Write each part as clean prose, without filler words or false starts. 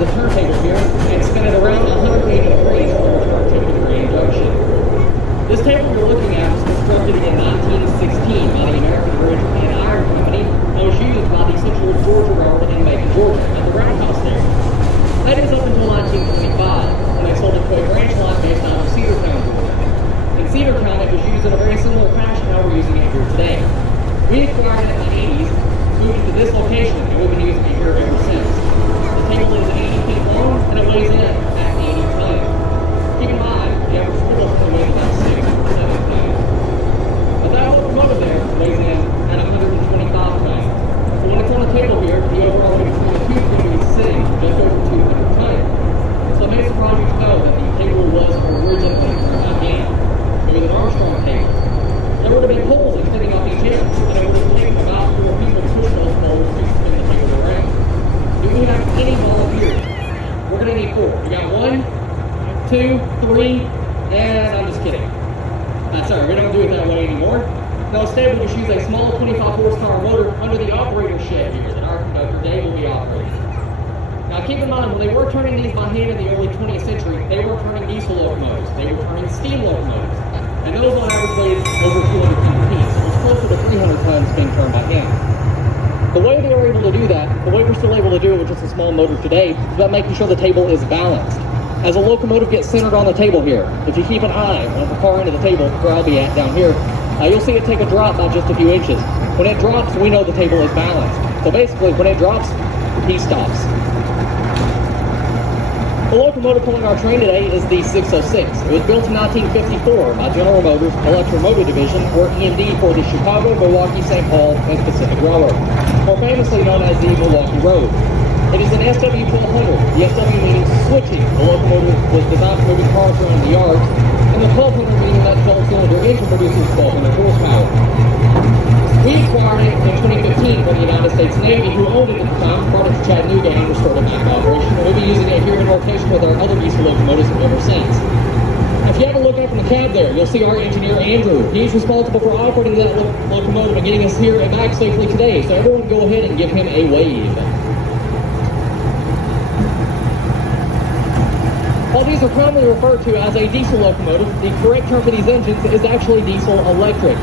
the turntable here and spin it around 180 degrees to return to the green junction. This table you're looking at was constructed in 1916 by the American Bridge and Iron Company and was used by the Central Georgia Railroad in Macon, Georgia at the roundhouse there. That is up until 1925 when they sold it to a branch line based out of Cedartown, Georgia. In Cedartown, it was used in a very similar fashion how we're using it here today. We acquired it in the 80s, moved it to this location, and we've been using it here ever since. The table is 80 feet long, and it weighs in at 80 tons. Keep in mind, the average spool only weighs about 6 or 7 tons. But that locomotive there weighs in at 125 tons. So when it's on the table here, the overall weight between the two is going to be sitting just over 200 tons. So it may surprise you to know that the table was originally turned by hand. It was an Armstrong table. There would have been poles extending off each end, and it would have taken about 4 people to push those poles to spin the table around. Do we have any volunteers? We're going to need 4. We got 1, 2, 3, and I'm just kidding. Sorry, we don't do it that way anymore. No, instead we just use a small 25 horsepower motor under the operator's shed here that our conductor Dave will be operating. Now keep in mind, when they were turning these by hand in the early 20th century, they were turning diesel locomotives. They were turning steam locomotives. And those on average weighed over 200 tons apiece. So it's closer to 300 tons being turned by hand. The way they were able to do that, the way we're still able to do it with just a small motor today, is about making sure the table is balanced. As a locomotive gets centered on the table here, if you keep an eye on the far end of the table, where I'll be at down here, you'll see it take a drop by just a few inches. When it drops, we know the table is balanced. So basically, when it drops, he stops. The locomotive pulling our train today is the 606. It was built in 1954 by General Motors Electromotive Division, or EMD, for the Chicago, Milwaukee, St. Paul, and Pacific Railroad, more famously known as the Milwaukee Road. It is an SW1200, the SW meaning switching. The locomotive was designed for moving cars around the yards, and the 1200 meaning that 12-cylinder engine produces 1,200 horsepower. We acquired it in 2015 from the United States Navy, who owned it at the time, brought it to Chattanooga and restored it back to operation. And we'll be using it here in rotation with our other diesel locomotives ever since. If you have a look up in the cab there, you'll see our engineer, Andrew. He's responsible for operating that locomotive and getting us here and back safely today. So everyone go ahead and give him a wave. While these are commonly referred to as a diesel locomotive, the correct term for these engines is actually diesel electric,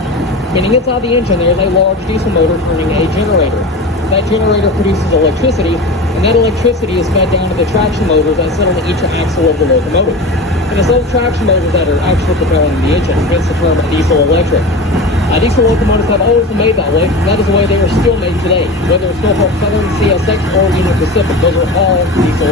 meaning inside the engine there is a large diesel motor turning a generator. That generator produces electricity, and that electricity is fed down to the traction motors that sit on each axle of the locomotive. And it's those traction motors that are actually propelling the engine, hence the term diesel electric. Diesel locomotives have always been made that way, and that is the way they are still made today. Whether it's Norfolk Southern, CSX, or Union Pacific, those are all diesel